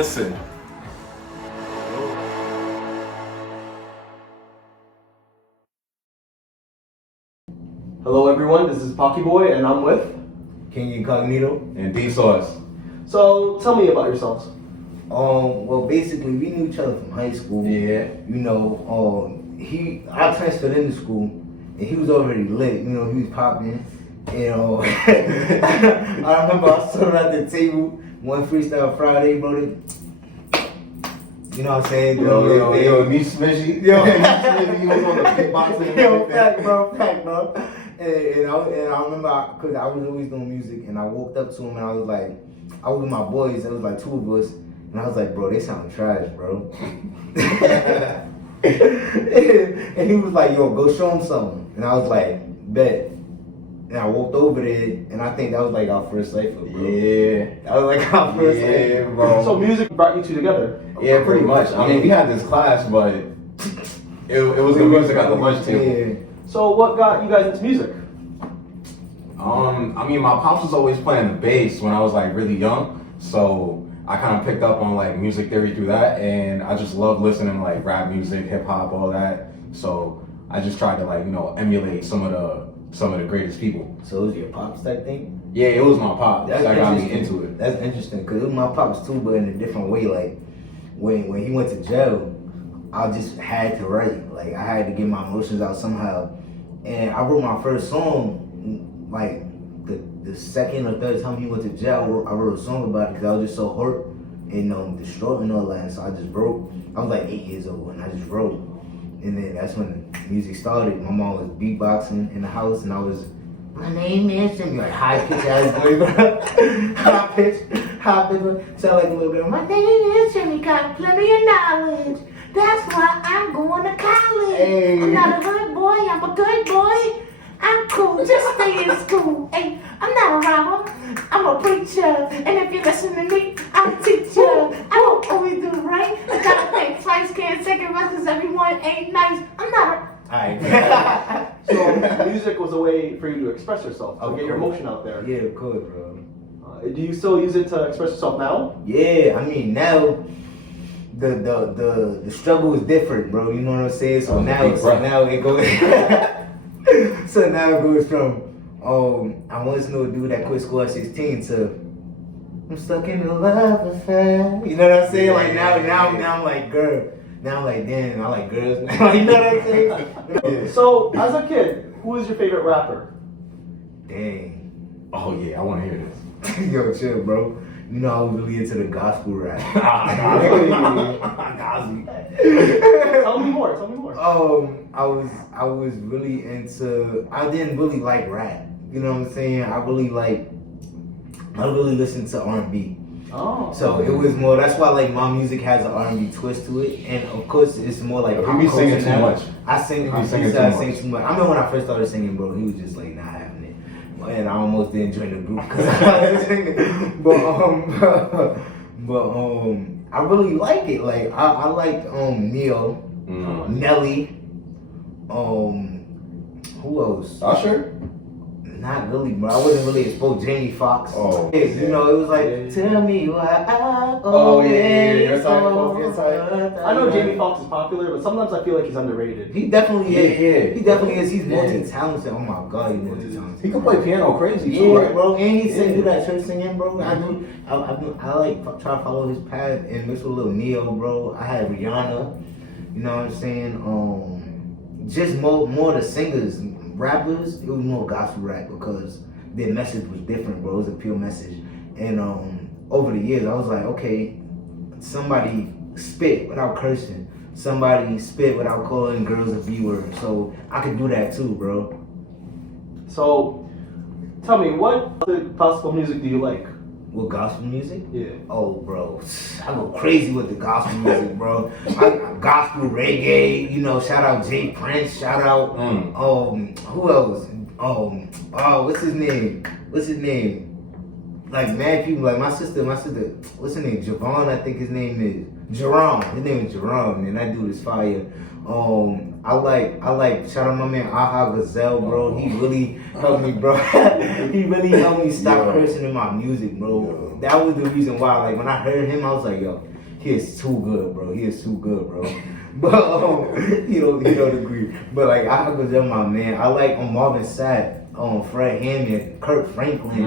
listen. Hello everyone, this is Pocky Boy and I'm with King Incognito. And D-Sauce. So tell me about yourselves. Well, basically, we knew each other from high school. Yeah. You know, I transferred into school, and he was already lit. You know, he was popping. And I remember I stood at the table one Freestyle Friday, bro. You know what I'm saying? Yo, me Smishy. Yo, he was on the kickboxing. Yo, fact, bro. And I remember, because I was always doing music, and I walked up to him, and I was with my boys, there was like two of us, and I was like, bro, they sound trash, bro. And he was like, yo, go show him something. And I was like, bet. And I walked over there, and I think that was like our first cypher, bro. Yeah. That was like our first cypher. Bro. So music brought you two together. Yeah, pretty much. I mean, we had this class, but it was the music at the lunch table. Yeah. So what got you guys into music? I mean, my pops was always playing the bass when I was like really young, so I kind of picked up on like music theory through that, and I just love listening to like rap music, hip hop, all that. So I just tried to like emulate some of the greatest people. So it was your pops type thing? Yeah, it was my pop That's that got me interesting. into it. That's interesting, because it was my pops too, but in a different way. Like when he went to jail, I just had to write. Like I had to get my emotions out somehow, and I wrote my first song like the second or third time he went to jail. I wrote a song about it because I was just so hurt and distraught and all that. And so I just wrote. I was like 8 years old and I just wrote. And then that's when the music started. My mom was beatboxing in the house, and I was, my name is, and like high pitch ass boy, bro. high pitch, bro. Sound like a little girl. My name is Jimmy, got plenty of knowledge. That's why I'm going to college. Hey. I'm not a hood boy, I'm a good boy. I'm cool, just stay in school. Hey, I'm not a robber, I'm a preacher. And if you listen to me, I'll teach you. I don't always do right. I gotta think twice, can't second rest, cause everyone ain't nice. I'm not a... Alright. So music was a way for you to express yourself, to get your emotion out there. Yeah, of course, bro. Do you still use it to express yourself now? Yeah, I mean now the struggle is different, bro. You know what I'm saying? So now it goes so now it goes from I once knew a dude that quit school at 16 to I'm stuck in a love affair. You know what I'm saying? Yeah, like now I'm like girl. Now I'm like damn, I like girls now. You know what I'm saying? Yeah. So as a kid, who is your favorite rapper? Dang. Oh yeah, I want to hear this. Yo, chill, bro. You know I was really into the gospel rap. Tell me more. I was really into. I didn't really like rap. You know what I'm saying? I really listened to R&B. Oh. So it was more. That's why like my music has an R&B twist to it, and of course it's more like. You be singing too much. I sing. You be I singing sing too much. I remember when I first started singing, bro. He was just like not having it, and I almost didn't join the group because I was singing. But I really like it. Like I liked Neo, Nelly, who else? Usher? Not really, bro. I wasn't really exposed. Jamie Foxx. Oh, yeah. You know, it was like, tell me why I Your type. I know Jamie Foxx is popular, but sometimes I feel like he's underrated. He definitely is. Yeah. He definitely is. He's multi-talented. Oh my god, he's multi-talented. He can play piano crazy too, Yeah, right? bro. And he do that church singing, bro. I like try to follow his path and mix with a little Neo, bro. I had Rihanna. You know what I'm saying? Just more the singers. Rappers, it was more gospel rap because their message was different, bro. It was a pure message. And over the years, I was like, okay, somebody spit without cursing. Somebody spit without calling girls a B-word. So I could do that too, bro. So, tell me, what gospel music do you like? With gospel music? Yeah. Oh, bro. I go crazy with the gospel music, bro. Gospel reggae, you know, shout out Jay Prince, shout out, who else? What's his name? Like, mad people, like my sister, what's his name? Javon, I think his name is. Jerome. His name is Jerome, and that dude is fire. I like, shout out my man Aha Gazelle, bro. He really helped me, bro. He really helped me stop cursing in my music, bro. That was the reason why, like, when I heard him, I was like, yo, he is too good, bro. He is too good, bro. But he don't agree. But like I consider my man. I like Marvin Sapp, Fred Hammond, Kirk Franklin,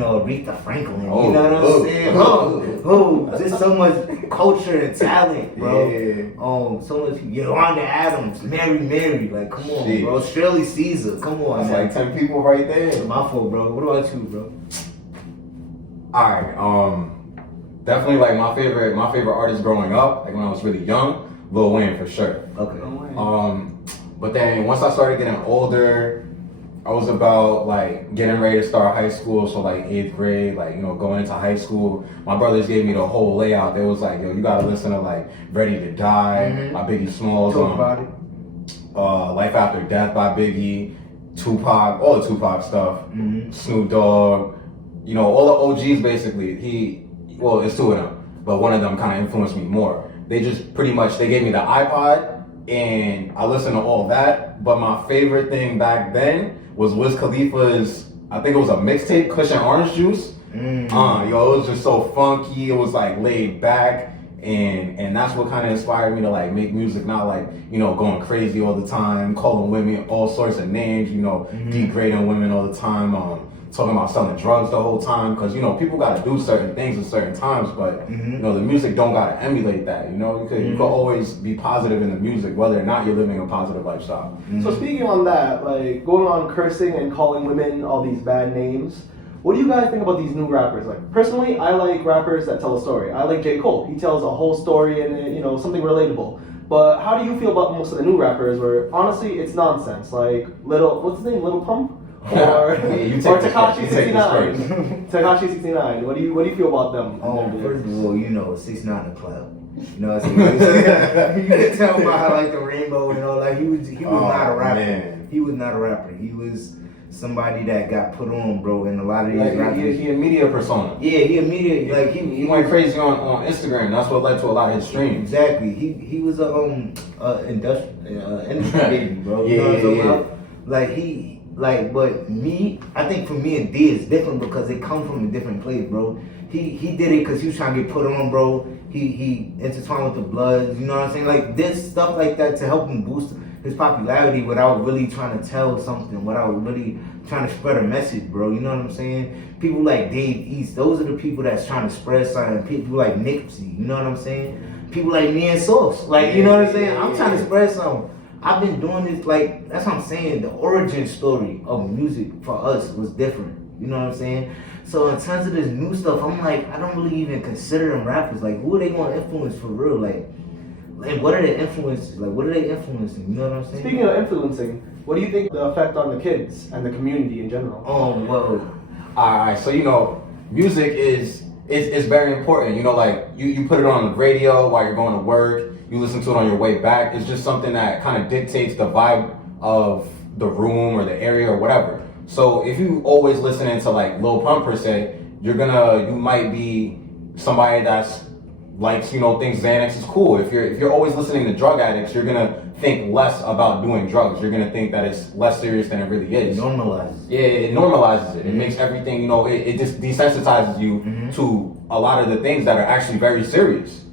Aretha Franklin. You know what I'm saying? There's so much culture and talent, bro. Yeah. So much Yolanda Adams, Mary, like come on, bro. Shirley Caesar, come on. That's man. like 10 people right there. It's my fault, bro. What about you, bro? Alright, definitely like my favorite artist growing up, like when I was really young, Lil Wayne for sure. Okay. But then once I started getting older, I was about like getting ready to start high school, so like 8th grade, like going into high school. My brothers gave me the whole layout. They was like, yo, you gotta listen to like Ready to Die by Biggie Smalls, Talk about it. Life After Death by Biggie, Tupac, all the Tupac stuff, Snoop Dogg, all the OGs basically. It's two of them, but one of them kind of influenced me more. They just pretty much, they gave me the iPod and I listened to all that, but my favorite thing back then was Wiz Khalifa's, I think it was a mixtape, Kush and Orange Juice. It was just so funky, it was like laid back, and that's what kind of inspired me to like make music, not like, going crazy all the time, calling women all sorts of names, degrading women all the time, talking about selling drugs the whole time, because people got to do certain things at certain times, but the music don't got to emulate that. You could always be positive in the music, whether or not you're living a positive lifestyle. So speaking on that, like going on cursing and calling women all these bad names, what do you guys think about these new rappers? Like personally, I like rappers that tell a story. I like J. Cole. He tells a whole story and something relatable. But how do you feel about most of the new rappers where honestly it's nonsense? Like what's his name, Little Pump? Or Tekashi 69. Tekashi 69. What do you feel about them? First of all, 6ix9ine the cloud. You know what I'm saying? You can tell by how like the rainbow and all that. He was not a rapper. Man. He was not a rapper. He was somebody that got put on, bro. And a lot of these rappers. He a media persona. Yeah, he a media like he went crazy on Instagram. That's what led to a lot of his streams. Exactly. He was a industry baby, bro. You know what I'm talking about? But I think for me and D it's different because it comes from a different place, bro. He did it because he was trying to get put on, bro. He intertwined with the Bloods, you know what I'm saying? Like this stuff like that to help him boost his popularity without really trying to tell something, without really trying to spread a message, bro. You know what I'm saying? People like Dave East, those are the people that's trying to spread something. People like Nipsey, you know what I'm saying? People like me and Sauce, like you know what I'm saying? I'm trying to spread something. I've been doing this, like, that's what I'm saying. The origin story of music for us was different. You know what I'm saying? So in terms of this new stuff, I'm like, I don't really even consider them rappers. Like, who are they going to influence for real? Like what are their influences? Like, what are they influencing? You know what I'm saying? Speaking of influencing, what do you think the effect on the kids and the community in general? Alright, so music is very important. Like you put it on the radio while you're going to work. You listen to it on your way back. It's just something that kind of dictates the vibe of the room or the area or whatever. So if you always listening to like Lil Pump per se, you might be somebody that's likes, thinks Xanax is cool. If you're always listening to drug addicts, you're gonna think less about doing drugs. You're gonna think that it's less serious than it really is. It normalizes. Yeah, it normalizes it. It makes everything, it just desensitizes you to a lot of the things that are actually very serious.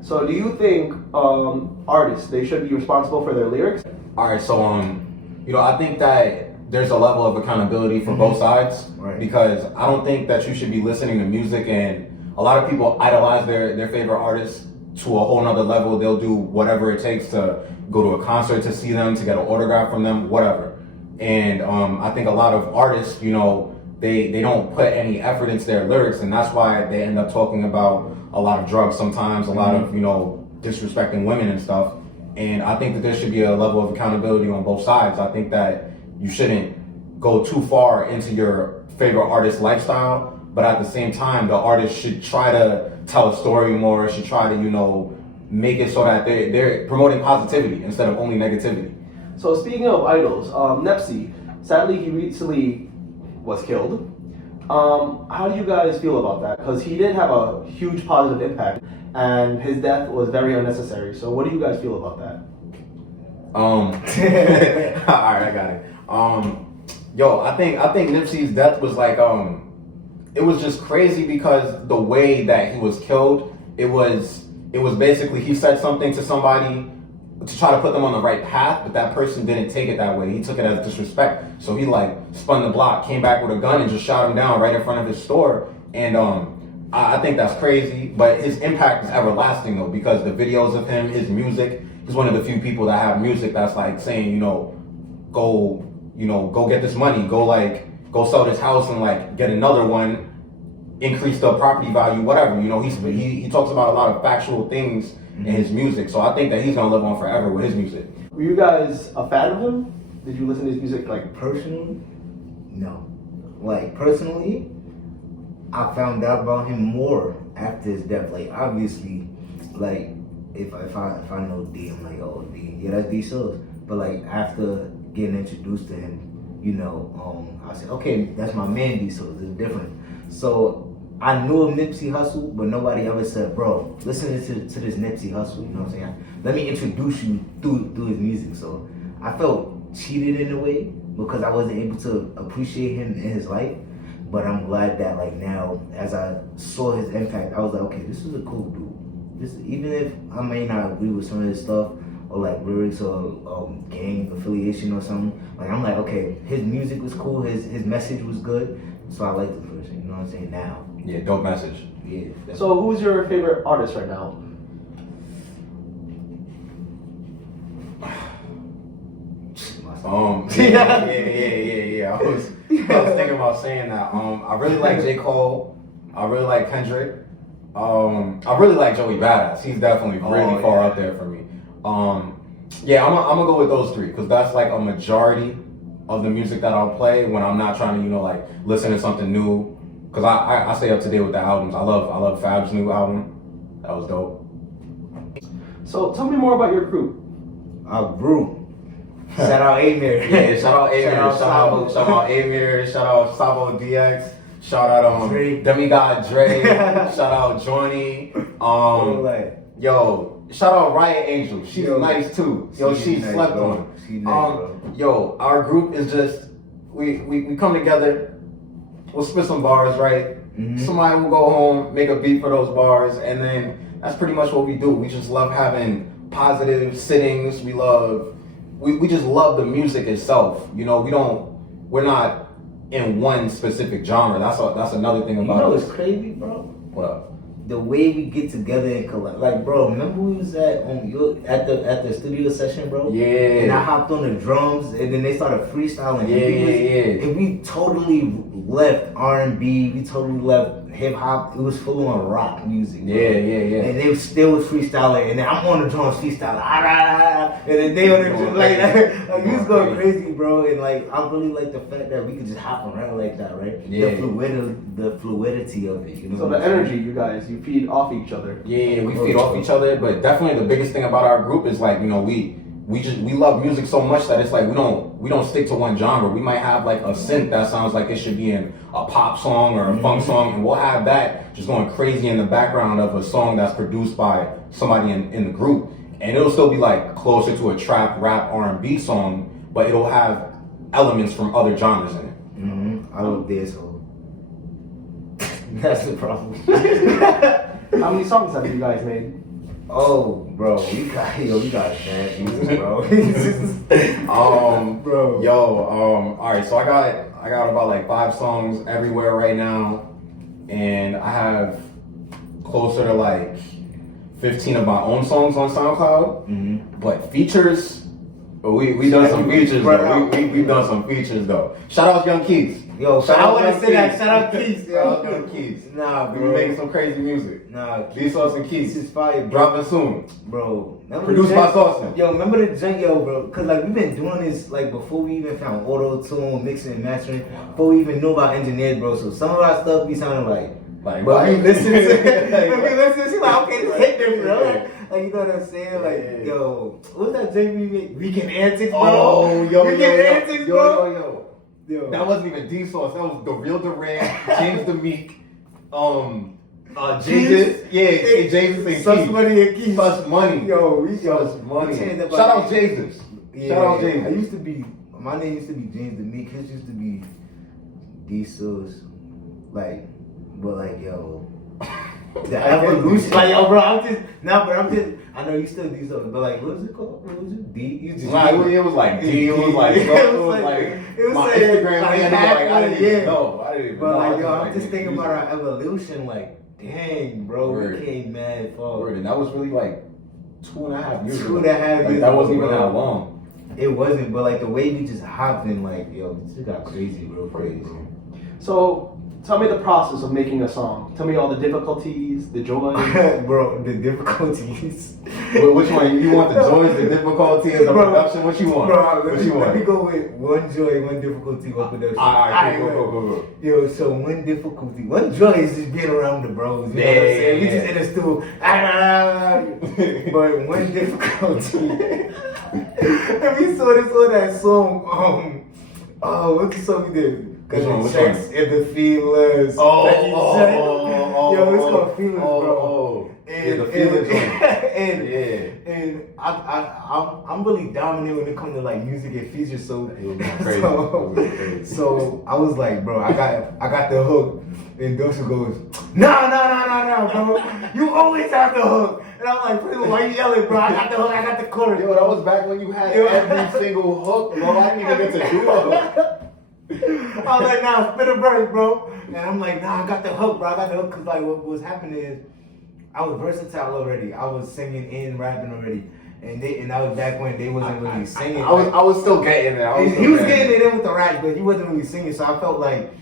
So do you think artists, they should be responsible for their lyrics? Alright, so I think that there's a level of accountability for both sides, right? Because I don't think that you should be listening to music, and a lot of people idolize their favorite artists to a whole nother level. They'll do whatever it takes to go to a concert to see them, to get an autograph from them, whatever. And I think a lot of artists, they don't put any effort into their lyrics, and that's why they end up talking about a lot of drugs sometimes, a lot of, disrespecting women and stuff. And I think that there should be a level of accountability on both sides. I think that you shouldn't go too far into your favorite artist's lifestyle, but at the same time, the artist should try to tell a story more, should try to, make it so that they're promoting positivity instead of only negativity. So speaking of idols, Nipsey, sadly he recently was killed. How do you guys feel about that? Because he did have a huge positive impact, and his death was very unnecessary. So what do you guys feel about that? Alright, I got it. I think Nipsey's death was like, it was just crazy because the way that he was killed, it was it was basically he said something to somebody to try to put them on the right path, but that person didn't take it that way. He took it as disrespect. So he like spun the block, came back with a gun and just shot him down right in front of his store. And I think that's crazy, but his impact is everlasting though, because the videos of him, his music, he's one of the few people that have music that's like saying, you know, go get this money, go sell this house and like get another one, increase the property value, whatever. You know, he talks about a lot of factual things in his music. So I think that he's gonna live on forever with his music. Were you guys a fan of him? Did you listen to his music like Personally, no. Like personally, I found out about him more after his death. Like obviously, like if I know D, I'm like, oh D, yeah, that's D Souls. But like after getting introduced to him, you know, I said, okay, that's my man D Souls. It's different. So I knew of Nipsey Hussle, but nobody ever said, bro, listen to this Nipsey Hussle. You know what I'm saying? Let me introduce you through his music. So I felt cheated in a way because I wasn't able to appreciate him in his life. But I'm glad that like now, as I saw his impact, I was like, okay, this is a cool dude. This, even if I may not agree with some of his stuff or like lyrics or gang affiliation or something, like I'm like, okay, his music was cool, his message was good, so I like the person. You know what I'm saying? Now. Yeah, dope message. Yeah. So who's your favorite artist right now? Yeah. I was thinking about saying that. I really like J. Cole. I really like Kendrick. I really like Joey Badass. He's definitely really far up there for me. Yeah, I'm gonna go with those three because that's like a majority of the music that I'll play when I'm not trying to, you know, like listen to something new. Cause I stay up to date with the albums. I love Fab's new album. That was dope. So tell me more about your crew. Brew. Shout out Amir. Yeah, shout out Amir. Shout out Amir. Shout out Sabo DX. Shout out Demigod Dre. Shout out Johnny. Yo, shout out Riot Angel. She's nice too. Yo, she slept on. She's nice, bro. Yo, our group is just we come together. We'll spit some bars, right? Mm-hmm. Somebody will go home, make a beat for those bars, and then that's pretty much what we do. We just love having positive sittings. We just love the music itself. You know, we're not in one specific genre. That's another thing about it. You know us. what's crazy, bro? What up? The way we get together and collect, like, bro, remember we was at the studio session, bro? Yeah. And I hopped on the drums, and then they started freestyling. Yeah. And we totally left R&B. We totally left hip hop. It was full on rock music. Bro. Yeah. And they still was freestyling, and then I'm on the drums freestyling, and then they on the drums like we was going crazy, bro. And like I really like the fact that we could just hop around like that, right? Yeah. The fluidity of it. You know. So the energy, you guys, you feed off each other. Yeah, we feed off each other. But definitely the biggest thing about our group is like, you know, we love music so much that it's like we don't stick to one genre. We might have like a synth that sounds like it should be in a pop song or a funk song, and we'll have that just going crazy in the background of a song that's produced by somebody in the group, and it'll still be like closer to a trap, rap, R&B song, but it'll have elements from other genres in it. Mm-hmm. I love this. So that's the problem. How many songs have you guys made? Oh, bro, we got bad music, bro. All right, so I got about like 5 songs everywhere right now, and I have closer to like 15 of my own songs on SoundCloud. Mm-hmm. But features, we done some features though. We've done some features though. Shout out Young Keys. Yo, I want to say that. Shout out Keys. Shout out Young Keys. Nah, bro. We making some crazy music. Nah, D-Sauce and Keys. This is fire, bro. Dropping soon. Bro. Produced by Sauceman. Yo, remember the junk, bro? Because like we've been doing this like before we even found auto-tune, mixing and mastering, before we even knew about engineers, bro. So some of our stuff be sounding like but we listen to it, she's like, okay, this hit different, bro. Like, you know what I'm saying? Like, yo, what's that thing we make? Weekend Antics, bro? Oh, Weekend Antics, bro? Yo. That wasn't even D-Sauce. That was The Real Durant, James the Meek, James. Yeah, James and Sus Money and Keys. Sus Money. Sus Money. Shout out Jesus. Yeah, shout out James. My name used to be James the Meek. His used to be D-Sauce. Like, but like, yo. The evolution, like, yo, bro, I know you still do something, but like, what was it called? What was it? D? You just Nah, it was like D. It was like my Instagram handle. Like, I didn't even know. I didn't even but know. like, yo, I'm just thinking about our evolution. Like, dang, bro, Word. we came mad far. And that was really like 2.5 years. 2.5 Like, years. that wasn't even bro. that long. It wasn't, but like the way we just hopped in, like, yo, this just got crazy, bro. Crazy. So, tell me the process of making a song. Tell me all the difficulties, the joys. Bro, the difficulties. Well, which one? You want the joys, the difficulties, the production? What you want? Bro, What you let me want? go with one joy, one difficulty, one production. Alright, go. Yo, so one difficulty, one joy is just being around the bros. You know what I'm saying? We just in the stool. But one difficulty. Have you saw that song? What's the song we did? Which one? Cause the checks and the feelers. Yo, it's called Feelers, bro. And the feelers. And I'm really dominant when it comes to like music and features. So It was crazy. so I was like, bro, I got the hook. And Dosha goes, nah, bro. You always have the hook. And I'm like, why you yelling, bro? I got the hook. I got the chorus. Yo, that was back when you had every single hook, bro. I didn't even get to do a hook. I was like, nah, spit a verse, bro. And I'm like, nah, I got the hook, bro. I got the hook because like what was happening is I was versatile already. I was singing and rapping already. And that was back when they wasn't really singing. I was still getting there. He was getting it in with the rap, but he wasn't really singing. So I felt like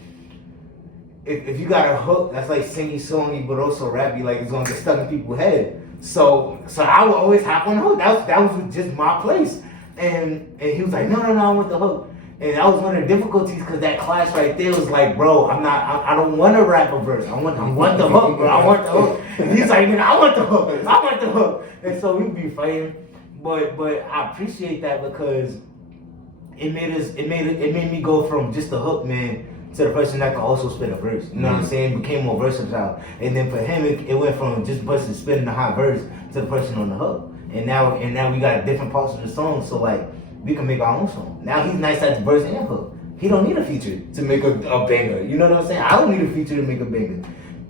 if you got a hook that's like singy songy but also rappy, like it's gonna get stuck in people's head. So I would always hop on the hook. That was just my place. And he was like, no, I want the hook. And that was one of the difficulties because that class right there was like, bro, I don't want to rap a verse. I want the hook, bro. I want the hook. And he's like, nigga, I want the hook. And so we'd be fighting. But I appreciate that because it made me go from just the hook, man, to the person that could also spit a verse. You know what I'm saying? Became more versatile. And then for him, it went from just busting spitting a hot verse to the person on the hook. And now we got different parts of the song. So like we can make our own song. Now he's nice at the verse and hook. He don't need a feature to make a banger. You know what I'm saying? I don't need a feature to make a banger.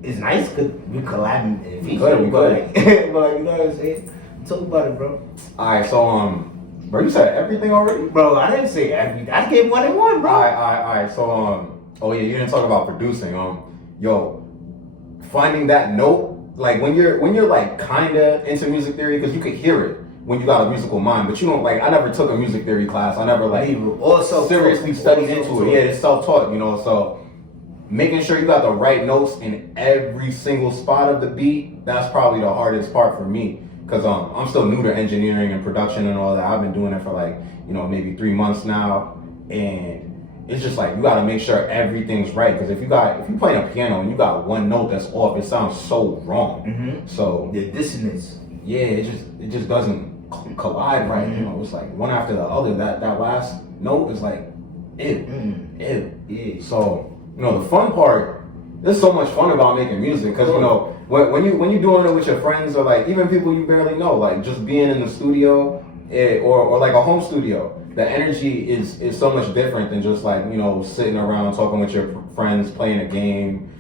It's nice because we collab and feature. We could. But you know what I'm saying? Talk about it, bro. Alright, so bro, you said everything already? Bro, I didn't say everything. I gave 1 and 1, bro. Alright. So oh yeah, you didn't talk about producing. Yo, finding that note, like when you're like kinda into music theory, because you could hear it when you got a musical mind, but you don't like. I never took a music theory class. I never like also seriously studied into it. Yeah, it's self-taught, you know. So making sure you got the right notes in every single spot of the beat, that's probably the hardest part for me. Cause I'm still new to engineering and production and all that. I've been doing it for like, maybe 3 months now, and it's just like you gotta make sure everything's right. Cause if you playing a piano and you got one note that's off, it sounds so wrong. Mm-hmm. So the dissonance. Yeah, it just doesn't collide right. Mm-hmm. It's like one after the other. That last note is like, ew. Yeah. So the fun part. There's so much fun about making music because when you doing it with your friends or like even people you barely know, like just being in the studio or like a home studio, the energy is so much different than just like sitting around talking with your friends, playing a game,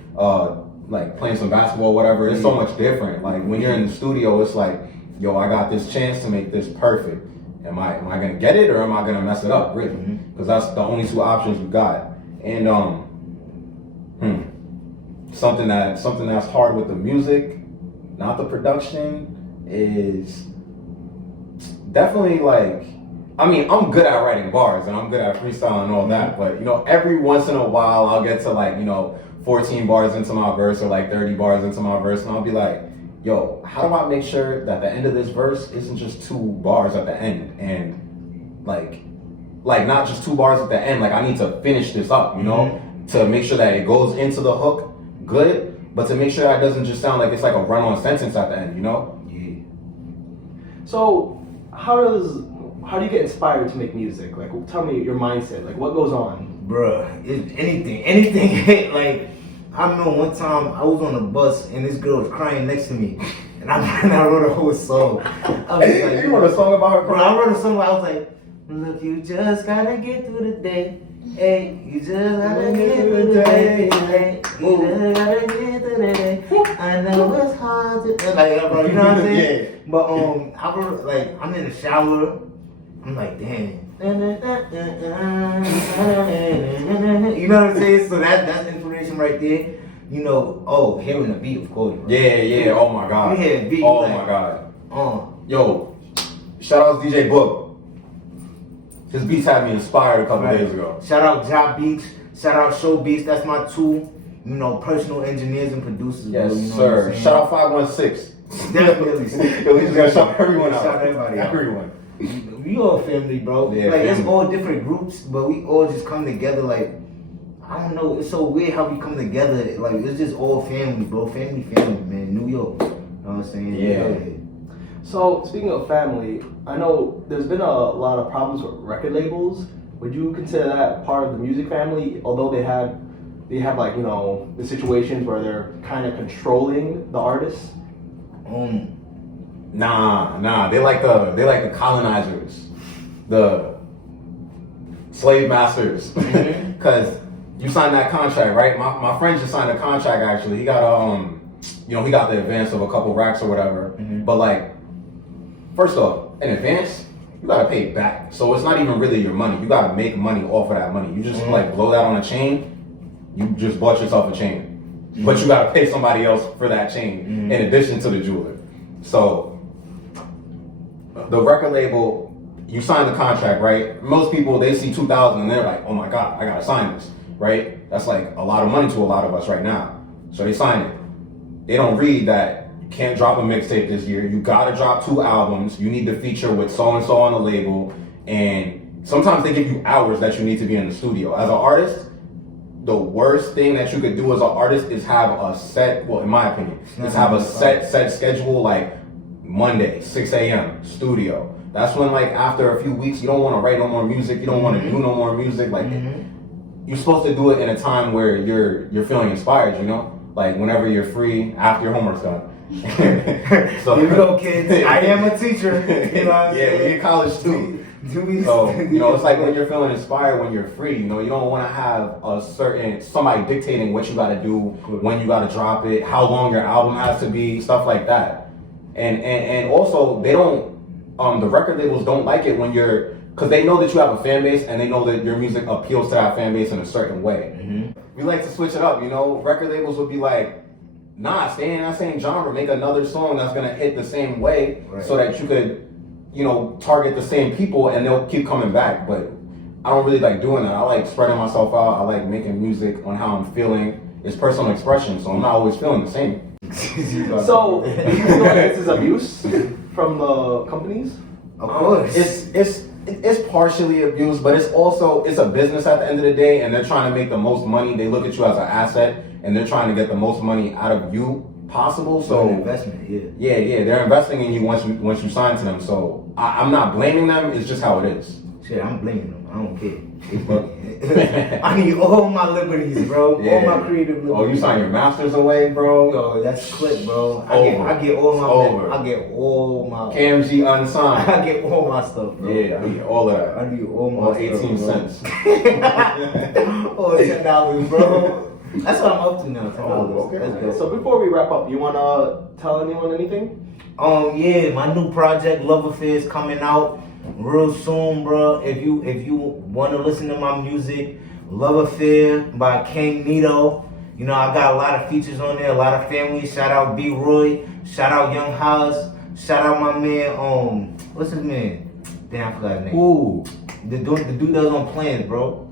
like playing some basketball, whatever. It's so much different. Like when you're in the studio, it's like, yo, I got this chance to make this perfect. Am I gonna get it or am I gonna mess it up? Really, because that's the only two options we got. And something that's hard with the music, not the production, is definitely like, I'm good at writing bars and I'm good at freestyling and all that, but every once in a while I'll get to like 14 bars into my verse or like 30 bars into my verse and I'll be like, yo, how do I make sure that the end of this verse isn't just 2 bars at the end, and like not just 2 bars at the end, like I need to finish this up, to make sure that it goes into the hook good, but to make sure that it doesn't just sound like it's like a run-on sentence at the end, Yeah. So how do you get inspired to make music? Like, tell me your mindset. Like, what goes on? Bruh, anything. Like, I remember one time I was on a bus and this girl was crying next to me, and I wrote a whole song. I was like, you wrote a song about her bro, I wrote a song where I was like, look, you just gotta get through the day. Hey, you just gotta get through the day. Hey, you just gotta get through the day. I I know it's hard to like, bro, you know what I'm saying? Yeah. But I wrote like I'm in the shower. I'm like, damn. You know what I'm saying? So that's inspiration right there. You know, hearing the beat, of course. Bro. Yeah. Oh my god. You hear the beat, oh like, my god. Yo, shout out to DJ Book. His beats had me inspired a couple days ago. Shout out Job Beats. Shout out Show Beats. That's my two, personal engineers and producers. Yes, bro, you know sir. what I'm saying? Shout out 516. Definitely. Yo, we just gotta shout everyone out. Shout everybody out. Everyone. We all family, bro. Yeah, like it's family. all different groups, but we all just come together. Like I don't know, it's so weird how we come together. Like it's just all family, bro. Family, man. New York. You know what I'm saying? Yeah. So speaking of family, I know there's been a lot of problems with record labels. Would you consider that part of the music family? Although they have like the situations where they're kind of controlling the artists. Nah. They like the colonizers, the slave masters. Cause you signed that contract, right? My friend just signed a contract actually. He got he got the advance of a couple racks or whatever. But like, first off, in advance, you gotta pay it back. So it's not even really your money. You gotta make money off of that money. You just like blow that on a chain, you just bought yourself a chain. But you gotta pay somebody else for that chain in addition to the jeweler. So the record label, you sign the contract, right? Most people, they see 2,000 and they're like, oh my God, I gotta sign this, right? That's like a lot of money to a lot of us right now. So they sign it. They don't read that you can't drop a mixtape this year. You gotta drop 2 albums. You need to feature with so-and-so on the label. And sometimes they give you hours that you need to be in the studio. As an artist, the worst thing that you could do as an artist is have a set, well, in my opinion, is have a set schedule like Monday, 6 a.m. studio. That's when like after a few weeks, you don't want to write no more music. You don't want to do no more music. Like you're supposed to do it in a time where you're feeling inspired, like whenever you're free after your homework's done. So here we go, kids. I am a teacher. You know what I'm saying? You're a college student. So, it's like when you're feeling inspired, when you're free, you don't want to have somebody dictating what you got to do, when you got to drop it, how long your album has to be, stuff like that. And also they don't, the record labels don't like it when because they know that you have a fan base and they know that your music appeals to that fan base in a certain way. We like to switch it up, record labels would be like, nah, stay in that same genre, make another song that's gonna hit the same way, so that you could, target the same people and they'll keep coming back. But I don't really like doing that. I like spreading myself out. I like making music on how I'm feeling. It's personal expression, so I'm not always feeling the same. So, do you feel like this is abuse from the companies? Of course. It's partially abuse, but it's a business at the end of the day, and they're trying to make the most money. They look at you as an asset, and they're trying to get the most money out of you possible. So an investment, yeah, they're investing in you once you sign to them. So I'm not blaming them. It's just how it is. Shit, I'm blaming them. I don't care. I need all my liberties, bro. Yeah. All my creative liberties. Oh, you sign your masters away, bro? Yo, that's clip, bro. I get all my KMG unsigned. I get all my stuff, bro. Yeah, I need all of that. I need all my All stuff, 18 bro. cents. Oh, $10, bro. That's what I'm up to now. $10. Okay. Let's go. So before we wrap up, you wanna tell anyone anything? Yeah, my new project, Love Affair, is coming out real soon, bro. If you want to listen to my music, Love Affair by Incognito. I got a lot of features on there, a lot of family. Shout out B Roy, shout out Young House, shout out my man, what's his name? Damn, I forgot his name. Ooh. The dude that's on Plans, bro.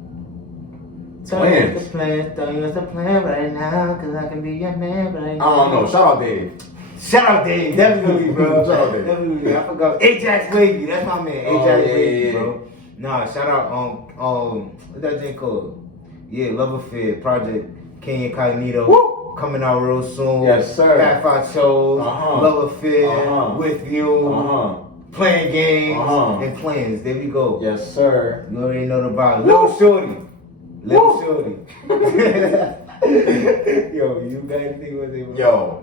Plans? Tell you it's a plan right now, cause I can be your man right now. I don't know. Shout out Dave. Shout out Dave, definitely, bro. Shout out Dave. Definitely, I forgot. Ajax Wavy, that's my man. Ajax Wavy, yeah. bro. Nah, shout out what's that thing called? Yeah, Love Affair Project Incognito. Woo! Coming out real soon. Yes, sir. Half Our Shows, Uh-huh. Love Affair, Uh-huh. With You, Playing Games, and Plans. There we go. Yes, sir. You already know the vibe. Little Shorty. Little Shorty. Yo, you got anything with it? Yo.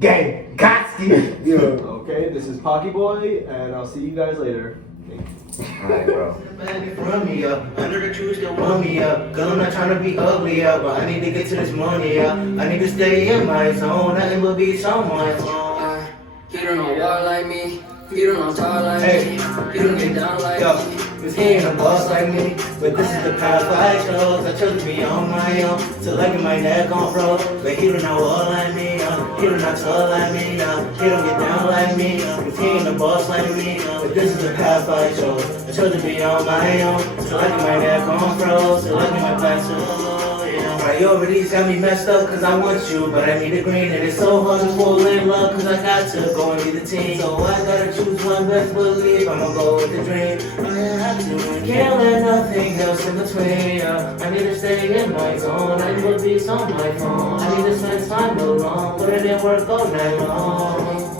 Gang, Kotsky. Yo. Okay, this is Pocky Boy, and I'll see you guys later. Alright, bro. run me up. I know that you still want me up. Girl, I'm not trying to be ugly, yeah, but I need to get to this money, yeah. I need to stay in my zone, nothing but be someone's own. You don't know walk like me, you don't know talk like me, you don't get down like me. Cause he ain't a boss like me, but this is the path I chose. I chose to be on my own, till I get my neck on bro. But he don't know all like me, he don't not tall like me, he don't get down like me. Cause he ain't a boss like me, but this is the path I chose. I chose to be on my own, till I get my neck on bro, till I get my back to. Priorities got me messed up cause I want you, but I need a green and it's so hard to fall in love cause I got to go and be the team. So I gotta choose one, best believe I'ma go with the dream. I have to, can't let nothing else in between. I need to stay in my zone, I need to be on my phone. I need to spend time alone, but it didn't work all night long.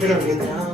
You don't get down